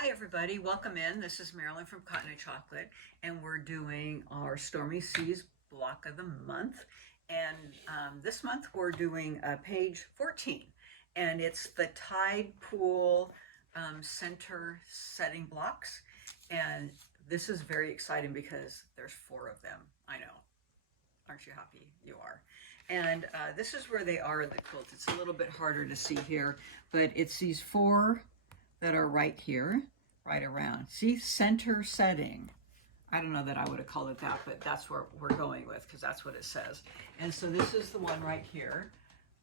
Hi everybody, welcome in. This is Marilyn from Cotton and Chocolate, and we're doing our Stormy Seas block of the month. And this month we're doing page 14, and it's the tide pool center setting blocks. And this is very exciting because there's 4 of them. I know. Aren't you happy? You are. And this is where they are in the quilt. It's a little bit harder to see here, but it's these 4 that are right here, right around. See, center setting. I don't know that I would have called it that, but that's where we're going with, because that's what it says. And so this is the one right here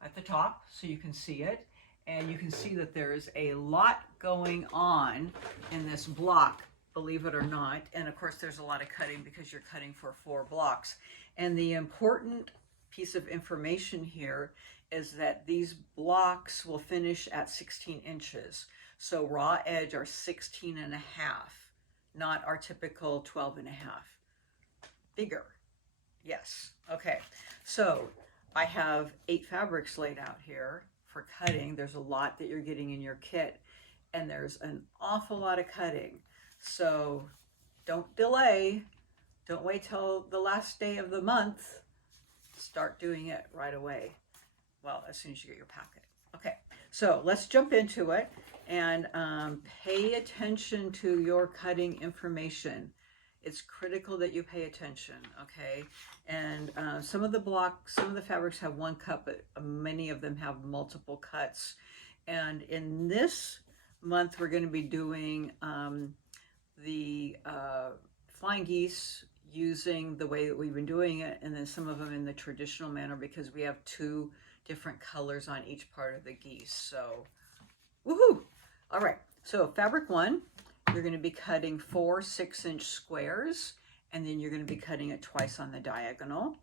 at the top, so you can see it. And you can see that there's a lot going on in this block, believe it or not. And of course, there's a lot of cutting because you're cutting for 4 blocks. And the important piece of information here is that these blocks will finish at 16 inches. So raw edge are 16 and a half, not our typical 12 and a half. Bigger. Yes. Okay. So I have 8 fabrics laid out here for cutting. There's a lot that you're getting in your kit, and there's an awful lot of cutting. So don't delay. Don't wait till the last day of the month. Start doing it right away. Well, as soon as you get your packet. Okay, so let's jump into it and pay attention to your cutting information. It's critical that you pay attention, okay? And some of the fabrics have 1 cut, but many of them have multiple cuts. And in this month, we're going to be doing the flying geese using the way that we've been doing it, and then some of them in the traditional manner because we have 2 different colors on each part of the geese. So, woohoo! All right, so fabric 1, you're going to be cutting 4 6-inch squares, and then you're going to be cutting it twice on the diagonal.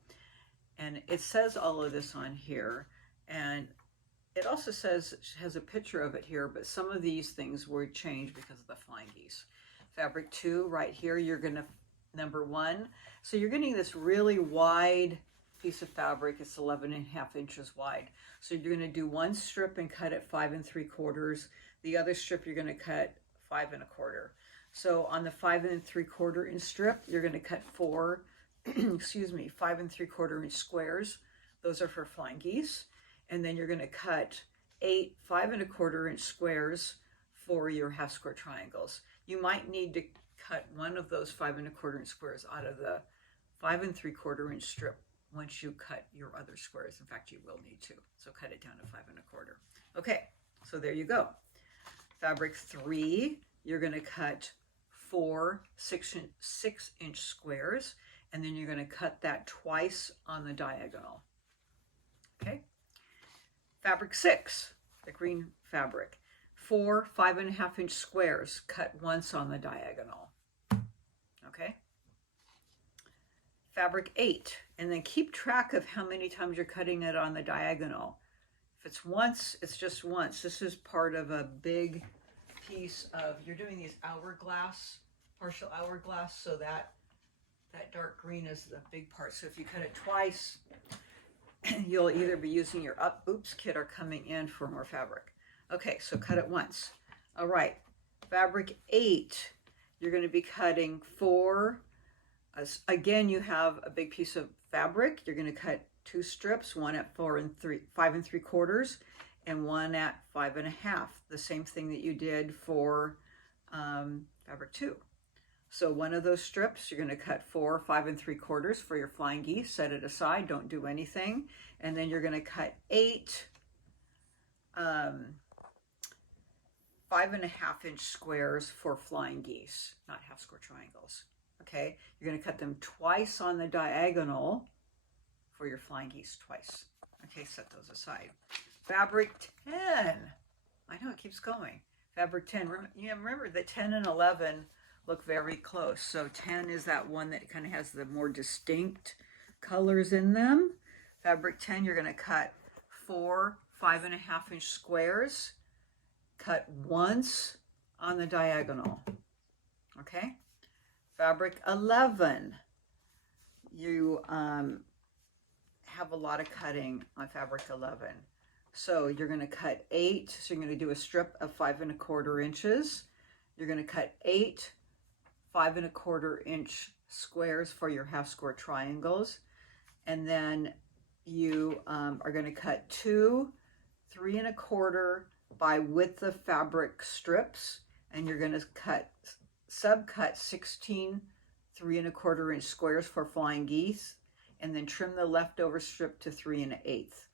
And it says all of this on here, and it also has a picture of it here, but some of these things were changed because of the flying geese. Fabric 2, right here, you're going to number 1. So you're getting this really wide piece of fabric. It's 11.5 inches wide. So you're going to do 1 strip and cut it 5 3/4. The other strip you're going to cut 5 1/4. So on the 5 3/4 inch strip, you're going to cut 4, 5 3/4 inch squares. Those are for flying geese. And then you're going to cut 8 5 1/4 inch squares for your half square triangles. You might need to cut one of those 5 1/4 inch squares out of the 5 3/4 inch strip once you cut your other squares. In fact, you will need to. So cut it down to 5 1/4. Okay, so there you go. Fabric 3, you're going to cut 4 6-inch squares, and then you're going to cut that twice on the diagonal. Okay. Fabric 6, the green fabric, 4 5.5-inch squares, cut once on the diagonal. Okay. Fabric 8, and then keep track of how many times you're cutting it on the diagonal. If it's once, it's just once. This is part of a big piece of, you're doing these hourglass, partial hourglass, so that dark green is the big part. So if you cut it twice, you'll either be using your oops kit or coming in for more fabric. Okay, so cut it once. All right, fabric 8, you're going to be cutting 4. Again, you have a big piece of fabric. You're going to cut 2 strips, one at 5 3/4 and one at 5 1/2. The same thing that you did for fabric 2. So one of those strips, you're going to cut 4 5 3/4 for your flying geese. Set it aside. Don't do anything. And then you're going to cut 8 5.5-inch squares for flying geese, not half square triangles. Okay, you're going to cut them twice on the diagonal for your flying geese twice. Okay, set those aside. Fabric 10. I know it keeps going. Fabric 10. Remember that 10 and 11 look very close. So 10 is that one that kind of has the more distinct colors in them. Fabric 10, you're going to cut 4 5.5-inch squares. Cut once on the diagonal. Okay. Fabric 11, you have a lot of cutting on fabric 11. So you're going to cut 8, so you're going to do a strip of 5 1/4 inches, You're going to cut 8 5 1/4 inch squares for your half square triangles. And then you are going to cut 2 3 1/4 by width of fabric strips, and you're going to subcut 16 3 1/4 inch squares for flying geese, and then trim the leftover strip to 3 1/8.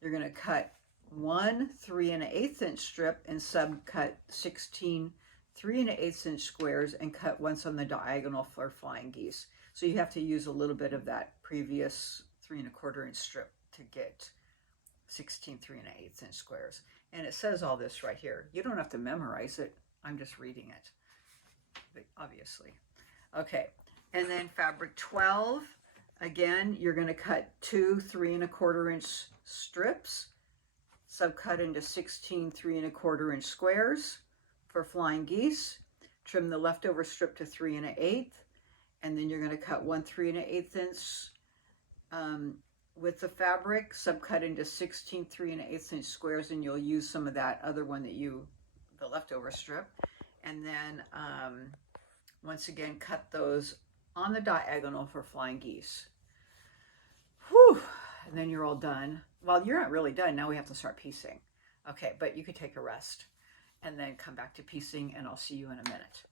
You're going to cut 1 3 1/8 inch strip and subcut 16 3 1/8 inch squares and cut once on the diagonal for flying geese. So you have to use a little bit of that previous 3 1/4 inch strip to get 16 3 1/8 inch squares. And it says all this right here. You don't have to memorize it. I'm just reading it, obviously. Okay, and then fabric 12. Again, you're going to cut 2 3 1/4 inch strips, subcut into 16 3 1/4 inch squares for flying geese. Trim the leftover strip to 3 1/8, and then you're going to cut 1 3 1/8 inch with the fabric, subcut into 16 3 1/8 inch squares, and you'll use some of that other one the leftover strip. And then once again, cut those on the diagonal for flying geese. Whew, and then you're all done. Well, you're not really done. Now we have to start piecing. Okay, but you could take a rest and then come back to piecing, and I'll see you in a minute.